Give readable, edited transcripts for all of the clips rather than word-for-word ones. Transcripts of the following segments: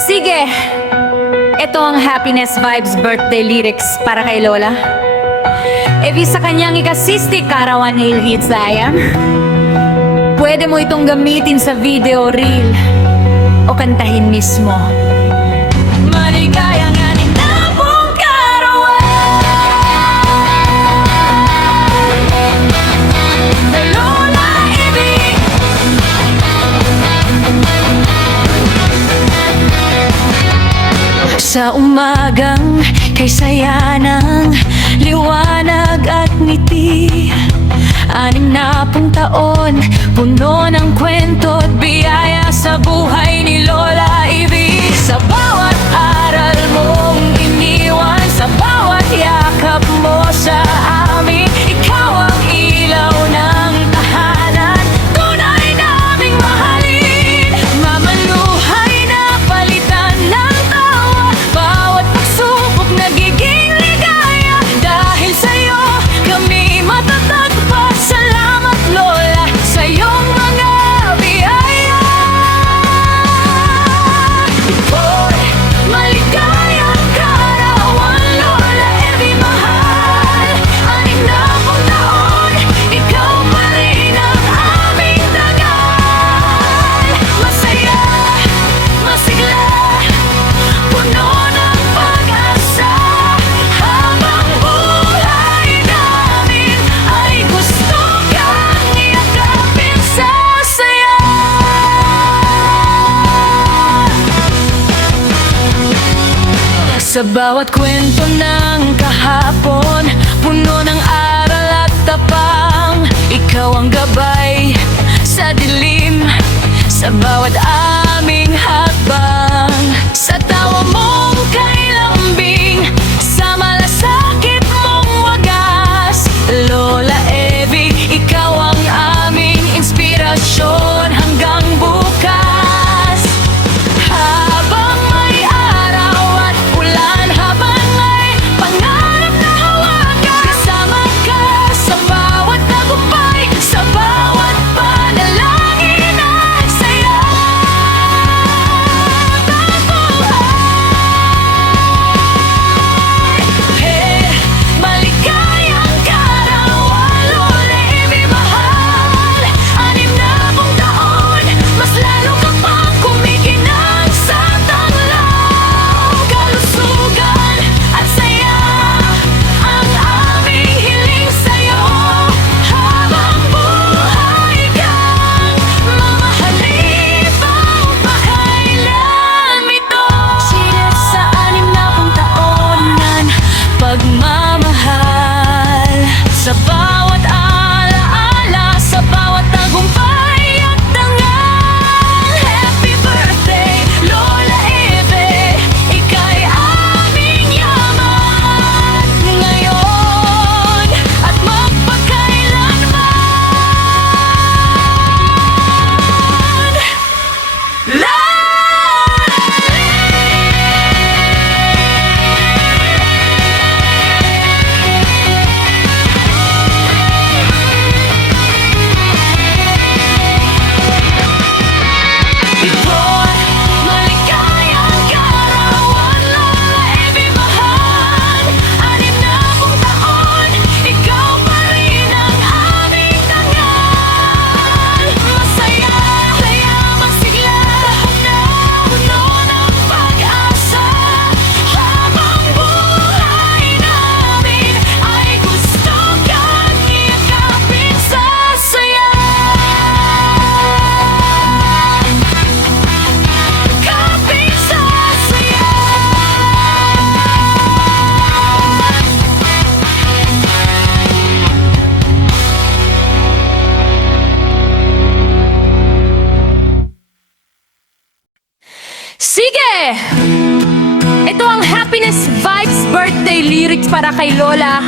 Sige, ito ang Happiness Vibes birthday lyrics para kay Lola. Ebi sa kanyang ikasistik karawan ni Ilhit Sayang. Pwede mo itong gamitin sa video reel o kantahin mismo. Maligayang aninabong karawan kay Lola Ebi. Sa umagang kay saya ng liwanag at ngiti, 60 taon, puno ng kwento at biyaya sa buhay ni Lola Ebi. Sa bawat aral mong iniwan, sa bawat yakap mo sa amin, ikaw ang ilaw ng tahanan, tunay naming mahalin. Mamaluhay na palitan ng tawa, bawat pagsubok nagiging ligaya. Dahil sa'yo kami matatag pa. Salamat Lola sa iyong mga biyaya. Ito'y maligayang karawan, Lola Ebi mahal. 60 taon, ikaw pa rin ang aming tagal. Masaya, masigla, puno ng pag-asa. Habang buhay namin ay gusto kang yakapin sa saya. Sa bawat kwento ng kahapon, puno ng aral at tapang, ikaw ang gabay sa dilim, sa bawat aming hakbang. Sa tawa mong kay lambing, sa malasakit mong wagas, Lola Ebi, ikaw ang aming inspirasyon hanggang bukas. Habang may araw at ulan, habang may pangarap na hawakan, kasama ka sa bawat tagumpay, sa bawat panalangin at saya. Hey, maligayang karawan, Lola Ebi mahal. 60 taon, mas lalo ka pang kumikinang sa tanglaw. Kalusugan at saya ang aming hiling sa'yo. Habang buhay kang mamahalin pakailan ito. Silid sa 60 taon ng pagmamahal, sa bawat alaala, sa bawat tagumpay at dangal. Happy birthday, Lola Ebi, ika'y aming yaman ngayon at magpakailanman. Ito'y maligayang karawan, Lola Ebi mahal. 60 taon, ikaw pa rin ang aming tagal. Masaya, kaya masigla, puno ng pag-asa. Habang buhay namin ay gusto kang yakapin sa saya. Kapit sa saya. Sige! Ito ang Happiness Vibes birthday lyrics para kay Lola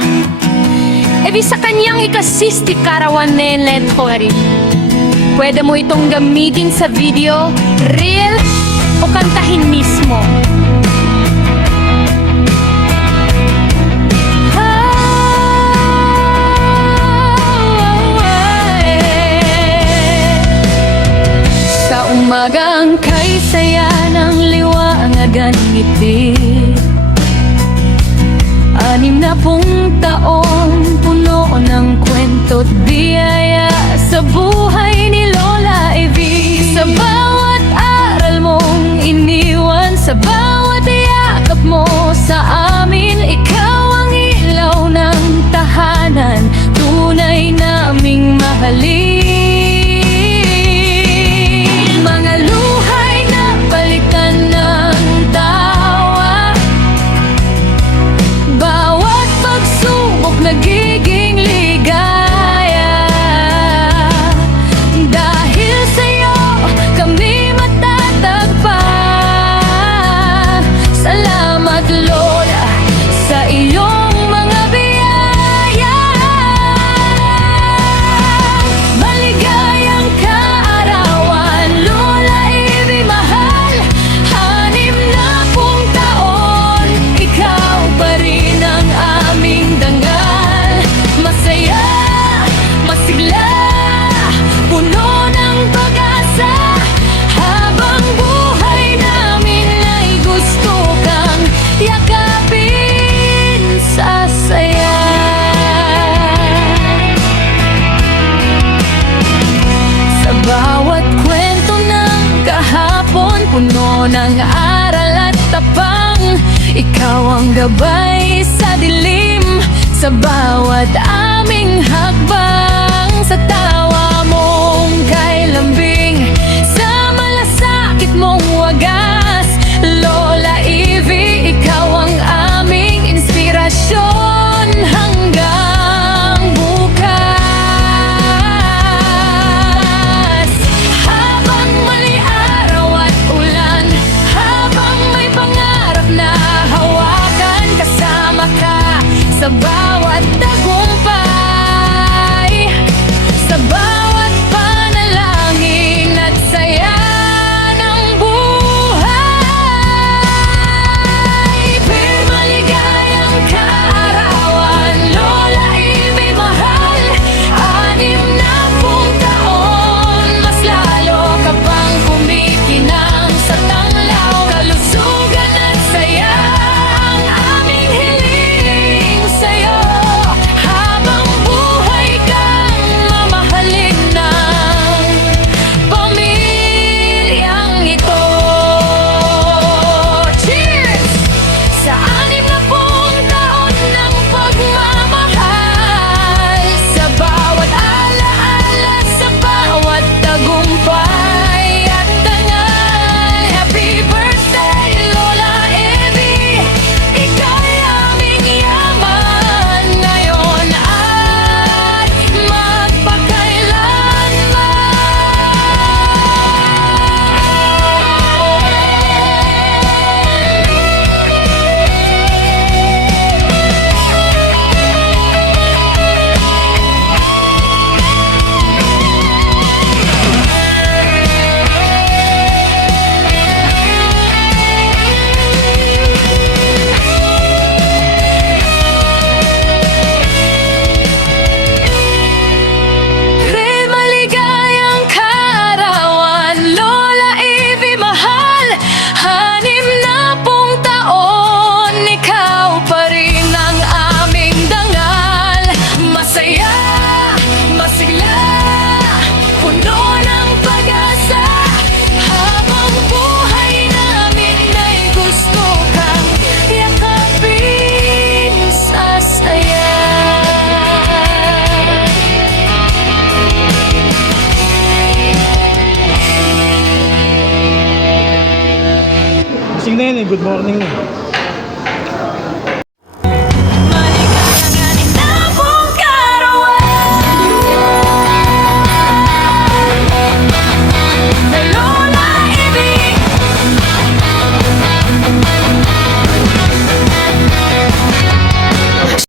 Ebi sa kanyang ikasistik karawan ni Let Hori. Pwede mo itong gamitin sa video, reel, o kantahin mismo. Sa umagang kay saya ng liwanag ang ngiti. 60 taon puno ng kwento't biyaya sa buhay ni Lola Evie. Sa bawat aral mong iniwan, sa bawat yakap mo sa amin, ikaw ang ilaw ng tahanan, tunay naming mahalin. Mga luhay na palitan ng tawa, bawat pagsubok nagiging ligaya. Dahil sa'yo kami matatagpan. Salamat Lola sa iyong mga biyaya. Maligayang kaarawan, Lola Evie mahal. 60 taon, ikaw pa rin ang aming dangal. Masaya, masigla, puno ng pag-asa. Habang buhay namin ay gusto kang yakapin sa saya. Sa bawat kwento ng kahapon, puno ng aral at tapang, ikaw ang gabay sa dilim. Sa bawat aming hakbang, sa tawa mong kay lambing, sa malasakit mong wagas, Lola Evie, ikaw ang aming inspirasyon hanggang bukas. Habang mali araw at ulan, habang may pangarap na hawakan, kasama ka sa bawat tagumpay, sa bawat panalangin at saya ng buhay. Maligayang kaarawan, Lola Evie mahal. 60 taon, mas lalo ka pang kumikinang sa tanglaw. Kalusugan at saya ang aming hiling sa'yo. Habang buhay kang mamahalin ng pamilyang ito. Cheers! Sa 60 taon ng pagmamahal, sa bawat alaala, sa bawat tagumpay at dangal. Happy birthday, Lola Evie! Ika'y aming yaman ngayon at maligayang kaarawan, Lola Evie mahal. 60 taon, ikaw pa rin ang aming dangal. Masaya, masigla, puno ng pag-asa. Habang buhay namin ay gusto kang yakapin sa saya. Gising na yun eh, good morning na.